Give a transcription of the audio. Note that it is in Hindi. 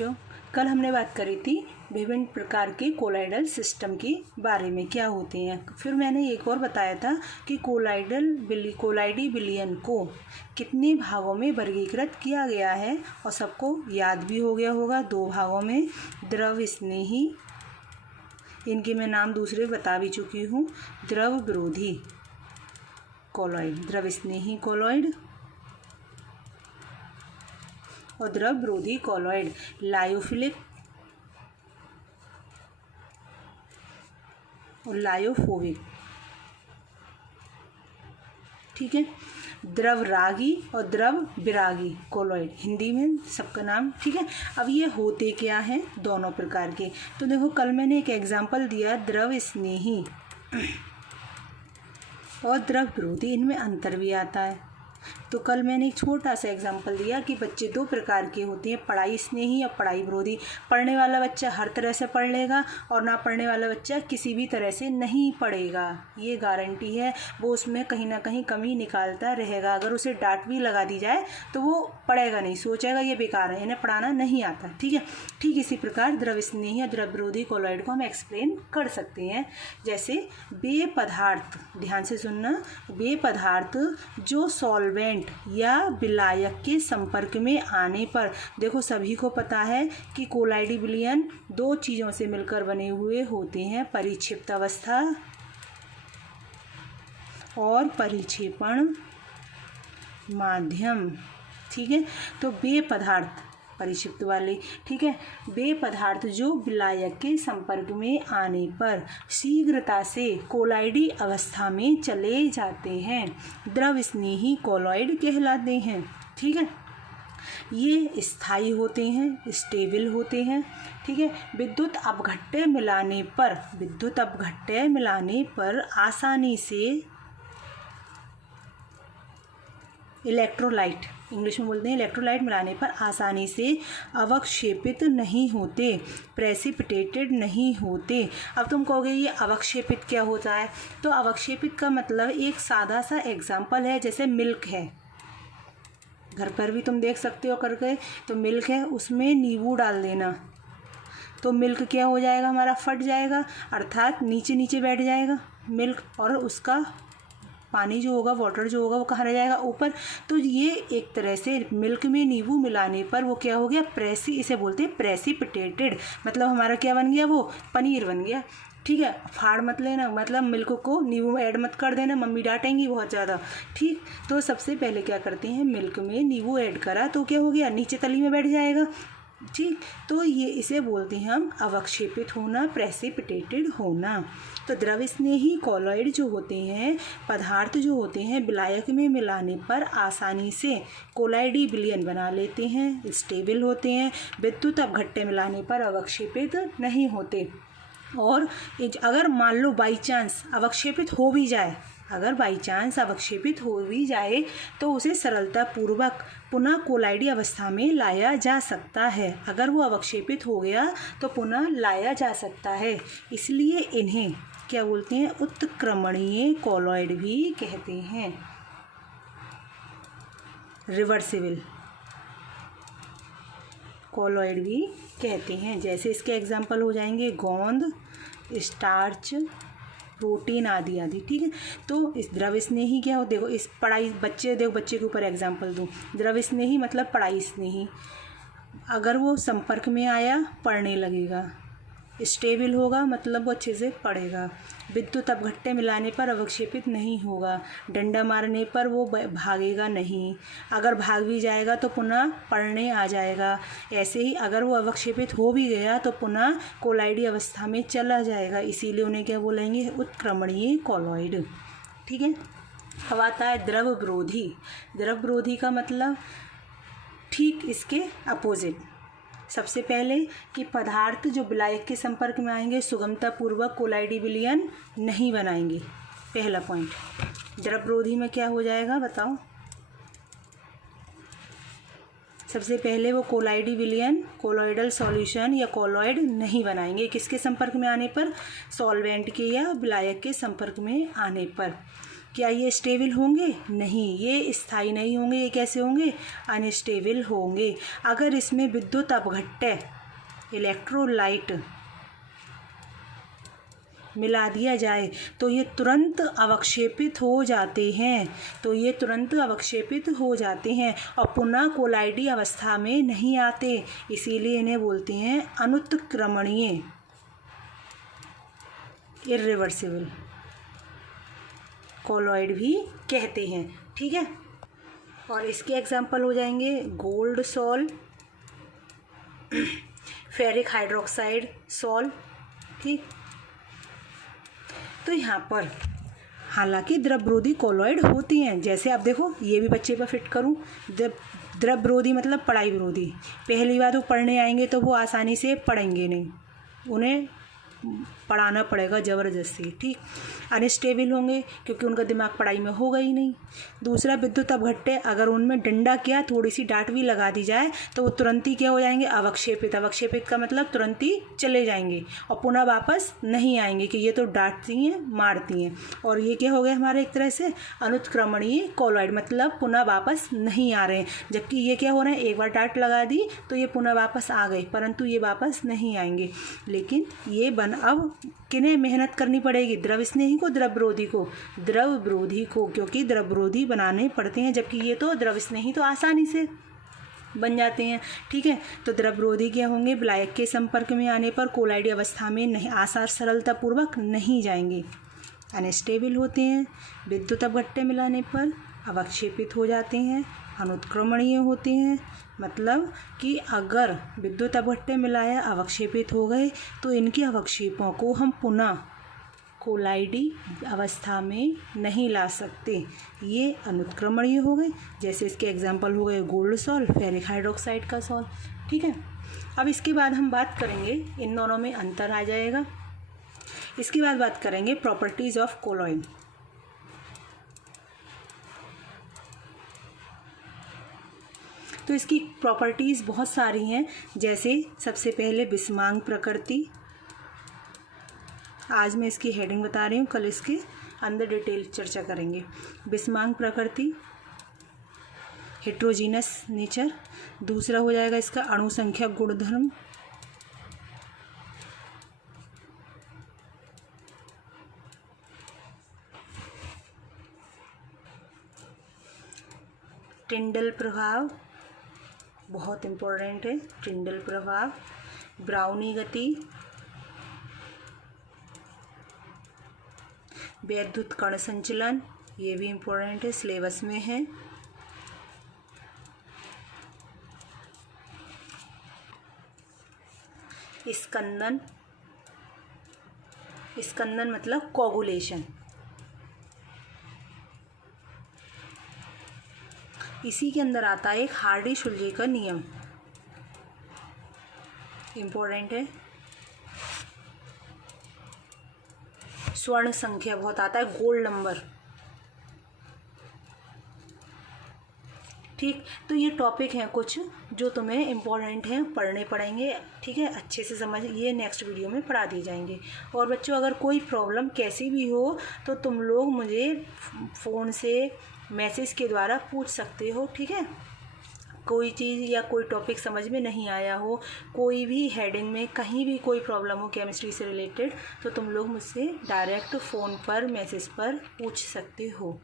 बच्चों, कल हमने बात करी थी विभिन्न प्रकार के कोलाइडल सिस्टम के बारे में, क्या होते हैं। फिर मैंने एक और बताया था कि कोलाइडी विलयन को कितने भागों में वर्गीकृत किया गया है और सबको याद भी हो गया होगा। 2 भागों में, द्रव स्नेही, इनके मैं नाम दूसरे बता भी चुकी हूँ, द्रव विरोधी कोलॉइड, द्रव स्नेही कोलॉइड और द्रव विरोधी कोलॉइड, लायोफिलिक और लायोफोबिक। ठीक है, द्रव रागी और द्रव विरागी कोलॉइड, हिंदी में सबका नाम। ठीक है, अब ये होते क्या हैं दोनों प्रकार के। तो देखो, कल मैंने एक एग्जाम्पल दिया, द्रव स्नेही और द्रव विरोधी, इनमें अंतर भी आता है। तो कल मैंने एक छोटा सा एग्जाम्पल दिया कि बच्चे 2 प्रकार के होते हैं, पढ़ाई स्नेही या पढ़ाई विरोधी। पढ़ने वाला बच्चा हर तरह से पढ़ लेगा और ना पढ़ने वाला बच्चा किसी भी तरह से नहीं पढ़ेगा, ये गारंटी है। वो उसमें कहीं ना कहीं कमी निकालता रहेगा। अगर उसे डांट भी लगा दी जाए तो वो पढ़ेगा नहीं, सोचेगा ये बेकार है, इन्हें पढ़ाना नहीं आता। ठीक है, ठीक इसी प्रकार द्रव स्नेही या द्रव विरोधी कोलॉइड को हम एक्सप्लेन कर सकते हैं। जैसे वे पदार्थ, ध्यान से सुनना, वे पदार्थ जो सॉल्वेंट या विलायक के संपर्क में आने पर, देखो सभी को पता है कि कोलाइडी विलयन 2 चीज़ों से मिलकर बने हुए होते हैं, परिक्षिप्त अवस्था और परिक्षेपण माध्यम। ठीक है, तो वे पदार्थ परिक्षिप्त वाले, ठीक है, वे पदार्थ जो विलायक के संपर्क में आने पर शीघ्रता से कोलाइडी अवस्था में चले जाते हैं, द्रव स्नेही कोलॉइड कहलाते हैं। ठीक है, ये स्थायी होते हैं, स्टेबल होते हैं। ठीक है, विद्युत अपघट्य मिलाने पर आसानी से इलेक्ट्रोलाइट, इंग्लिश में बोलते हैं इलेक्ट्रोलाइट, मिलाने पर आसानी से अवक्षेपित नहीं होते, प्रेसिपिटेटेड नहीं होते। अब तुम कहोगे ये अवक्षेपित क्या होता है? तो अवक्षेपित का मतलब एक सादा सा एग्जाम्पल है, जैसे मिल्क है, घर पर भी तुम देख सकते हो करके। तो मिल्क है, उसमें नींबू डाल देना तो मिल्क क्या हो जाएगा, हमारा फट जाएगा, अर्थात नीचे नीचे बैठ जाएगा मिल्क, और उसका पानी जो होगा, वाटर जो होगा, वो कहाँ रह जाएगा, ऊपर। तो ये एक तरह से मिल्क में नींबू मिलाने पर वो क्या हो गया, इसे बोलते हैं प्रेसिपिटेटेड, मतलब हमारा क्या बन गया, वो पनीर बन गया। ठीक है, फाड़ मत लेना, मतलब मिल्क को नींबू में ऐड मत कर देना, मम्मी डांटेंगी बहुत ज़्यादा। ठीक, तो सबसे पहले क्या करते हैं, मिल्क में नींबू ऐड करा तो क्या हो गया, नीचे तली में बैठ जाएगा। ठीक, तो ये इसे बोलते हैं हम अवक्षेपित होना, प्रेसिपिटेटेड होना। तो द्रव स्नेही कोलॉइड जो होते हैं, पदार्थ जो होते हैं, विलायक में मिलाने पर आसानी से कोलाइडी विलयन बना लेते हैं, स्टेबल होते हैं, विद्युत अपघट्य मिलाने पर अवक्षेपित नहीं होते। और अगर मान लो बाई चांस अवक्षेपित हो भी जाए, तो उसे सरलतापूर्वक पुनः कोलाइडी अवस्था में लाया जा सकता है। अगर वो अवक्षेपित हो गया तो पुनः लाया जा सकता है, इसलिए इन्हें क्या बोलते हैं, उत्क्रमणीय कोलॉइड भी कहते हैं, रिवर्सिबल कोलॉइड भी कहते हैं। जैसे इसके एग्जाम्पल हो जाएंगे गोंद, स्टार्च, प्रोटीन आदि आदि। ठीक है, तो इस द्रव स्नेही क्या हो, देखो इस बच्चे के ऊपर एग्जाम्पल दूँ, द्रव स्नेही मतलब पढ़ाई स्नेही, अगर वो संपर्क में आया पढ़ने लगेगा, स्टेबल होगा मतलब वो अच्छे से पढ़ेगा, विद्युत अपघट्य मिलाने पर अवक्षेपित नहीं होगा, डंडा मारने पर वो भागेगा नहीं, अगर भाग भी जाएगा तो पुनः पढ़ने आ जाएगा। ऐसे ही अगर वो अवक्षेपित हो भी गया तो पुनः कोलाइडी अवस्था में चला जाएगा, इसीलिए उन्हें क्या बोलेंगे, उत्क्रमणीय कोलॉइड। ठीक है, अब आता है द्रव विरोधी। द्रव विरोधी का मतलब ठीक इसके अपोजिट। सबसे पहले कि पदार्थ जो विलायक के संपर्क में आएंगे सुगमतापूर्वक कोलाइडी विलयन नहीं बनाएंगे, पहला पॉइंट। द्रव विरोधी में क्या हो जाएगा बताओ, सबसे पहले वो कोलाइडी विलयन, कोलॉइडल सॉल्यूशन या कोलॉइड नहीं बनाएंगे, किसके संपर्क में आने पर, सॉल्वेंट के या विलायक के संपर्क में आने पर। क्या ये स्टेबल होंगे? नहीं, ये स्थायी नहीं होंगे। ये कैसे होंगे? अनस्टेबल होंगे। अगर इसमें विद्युत अपघट्य इलेक्ट्रोलाइट मिला दिया जाए तो ये तुरंत अवक्षेपित हो जाते हैं। और पुनः कोलाइडी अवस्था में नहीं आते, इसीलिए इन्हें बोलते हैं अनुत्क्रमणीय, इर्रिवर्सिबल कोलॉइड भी कहते हैं। ठीक है, और इसके एग्जाम्पल हो जाएंगे gold sol, ferric hydroxide sol. ठीक, तो यहाँ पर हालांकि द्रवरोधी कोलॉइड होती हैं। जैसे आप देखो, ये भी बच्चे पर फिट करूँ, द्रवरोधी मतलब पढ़ाई विरोधी। पहली बात वो पढ़ने आएंगे तो वो आसानी से पढ़ेंगे नहीं, उन्हें पढ़ाना पड़ेगा ज़बरदस्ती। ठीक, अनस्टेबल होंगे क्योंकि उनका दिमाग पढ़ाई में होगा ही नहीं। दूसरा, विद्युत अपघट्य, अगर उनमें डंडा क्या थोड़ी सी डांट भी लगा दी जाए तो वो तुरंत ही क्या हो जाएंगे? अवक्षेपित। अवक्षेपित का मतलब तुरंत ही चले जाएंगे और पुनः वापस नहीं आएंगे कि ये तो डांटती हैं, मारती हैं। और ये क्या हो गए हमारे एक तरह से अनुत्क्रमणीय कोलॉइड, मतलब पुनः वापस नहीं आ रहे हैं। जबकि ये क्या हो रहे हैं? एक बार डांट लगा दी तो ये पुनः वापस आ गए, परंतु ये वापस नहीं आएंगे। लेकिन ये अब किन्हें मेहनत करनी पड़ेगी? द्रव स्नेही को, द्रवरोधी को? द्रवरोधी को, क्योंकि द्रवरोधी बनाने पड़ते हैं, जबकि ये तो द्रव स्नेही तो आसानी से बन जाते हैं। ठीक है, तो द्रवरोधी क्या होंगे? विलायक के संपर्क में आने पर कोलाइडी अवस्था में नहीं, आसार सरलतापूर्वक नहीं जाएंगे, अनस्टेबल होते हैं। विद्युत अपघट्य मिलाने पर अवक्षेपित हो जाते हैं, अनुत्क्रमणीय होते हैं। मतलब कि अगर विद्युत अपघट्य मिलाया, अवक्षेपित हो गए, तो इनके अवक्षेपों को हम पुनः कोलाइडी अवस्था में नहीं ला सकते, ये अनुत्क्रमणीय हो गए। जैसे इसके एग्जाम्पल हो गए गोल्ड सॉल, फेरिक हाइड्रोक्साइड का सॉल। ठीक है, अब इसके बाद हम बात करेंगे, इन दोनों में अंतर आ जाएगा। इसके बाद बात करेंगे प्रॉपर्टीज़ ऑफ कोलॉइड। तो इसकी प्रॉपर्टीज़ बहुत सारी हैं। जैसे सबसे पहले बिस्मांग प्रकृति, आज मैं इसकी हेडिंग बता रही हूँ, कल इसके अंदर डिटेल चर्चा करेंगे। बिस्मांग प्रकृति, हेट्रोजीनस नेचर। दूसरा हो जाएगा इसका अणु संख्या गुणधर्म। टिंडल प्रभाव बहुत इम्पोर्टेंट है, टिंडल प्रभाव। ब्राउनी गति, वैद्युत कण संचलन, ये भी इम्पोर्टेंट है, सिलेबस में है। स्कंदन, स्कंदन मतलब कोगुलेशन। इसी के अंदर आता है एक हार्डी-शुल्जे का नियम, इम्पोर्टेंट है। स्वर्ण संख्या बहुत आता है, गोल्ड नंबर। ठीक, तो ये टॉपिक हैं कुछ जो तुम्हें इम्पोर्टेंट हैं, पढ़ने पड़ेंगे। ठीक है, अच्छे से समझ, ये नेक्स्ट वीडियो में पढ़ा दिए जाएंगे। और बच्चों, अगर कोई प्रॉब्लम कैसी भी हो तो तुम लोग मुझे फ़ोन से, मैसेज के द्वारा पूछ सकते हो। ठीक है, कोई चीज़ या कोई टॉपिक समझ में नहीं आया हो, कोई भी हेडिंग में कहीं भी कोई प्रॉब्लम हो केमिस्ट्री से रिलेटेड, तो तुम लोग मुझसे डायरेक्ट फ़ोन पर, मैसेज पर पूछ सकते हो।